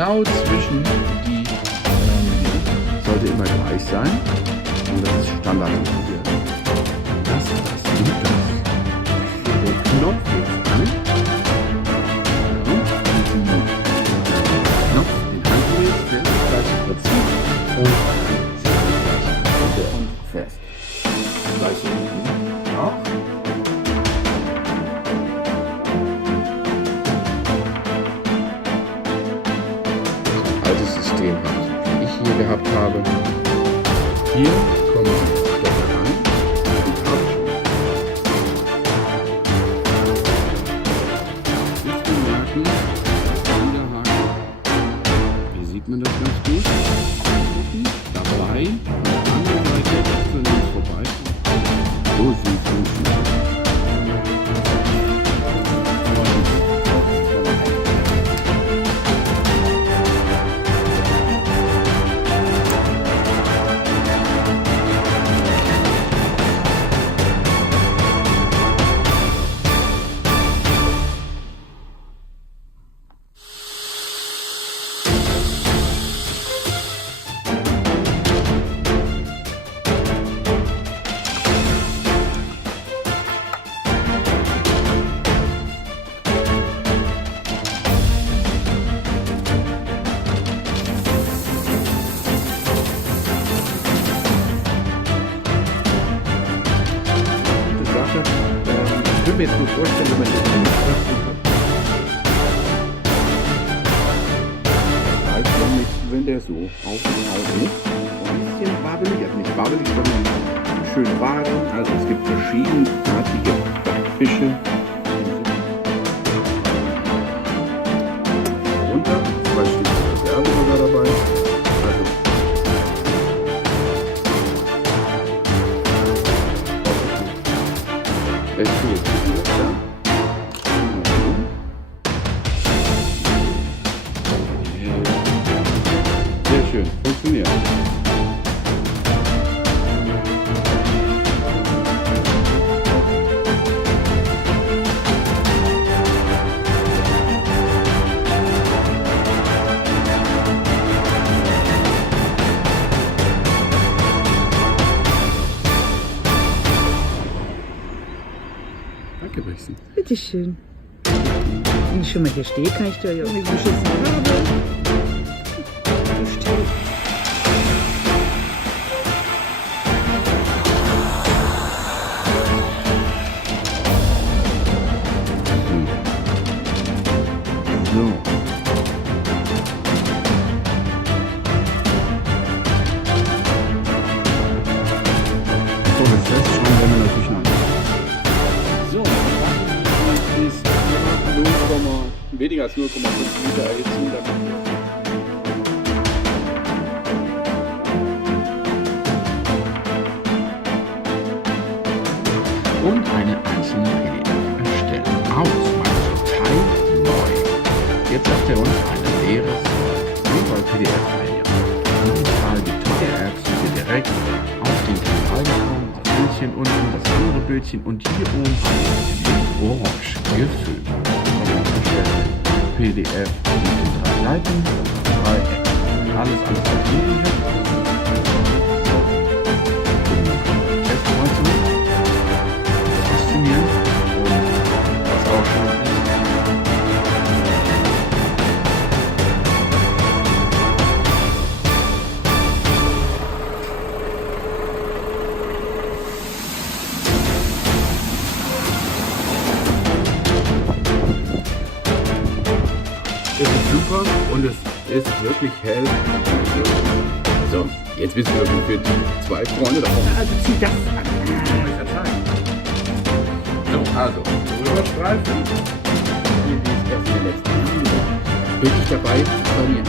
genau zwischen die sollte immer gleich sein. Und das ist standardisiert. Das und das. Den Knopf jetzt an. Knopf, den halten wir jetzt fest. Das Prinzip. Und fest. Gleich unten. Auch. Altes System hat, wie ich hier gehabt habe. Hier kommen Stoffe rein. Hier sieht man das ganz gut. Dabei, an der anderen Seite, rechts und links vorbei. So sieht es ich würde mir jetzt nur vorstellen, wenn man das wenn der so auf und auf ist, ein bisschen wabbelig, also nicht wabbelig, sondern schön wahren. Also es gibt verschiedenartige Fische. Runter, 2 Stück Reserve sogar dabei. Also echt gut. Sehr schön, funktioniert. Danke, Grüßen. Bitteschön. Wenn ich schon mal hier stehe, kann ich dir ja irgendwie beschissen haben. So. So, das letzte schauen werden wir natürlich noch. So, ist weniger als 0,5 Liter Erhitzung dabei. Und eine einzelne PDF erstellen. Also Teil neu. Jetzt sagt er uns ein leeres PDF-File. Digital wie PDF sind wir direkt auf den Kanal gekommen. Das Bildchen unten, das andere Bildchen und hier oben in orange gefüllt. PDF mit den 3 Seiten, 3 Ecken. Alles was hier liegt. Faszinierend und was auch schon ist. Es ist super und es ist wirklich hell. So, jetzt wissen wir, wofür die 2 Freunde davon. Also zieh das an. So, also, rüberstreifen. Hier ist erst der letzte. Bin ich dabei bei mir.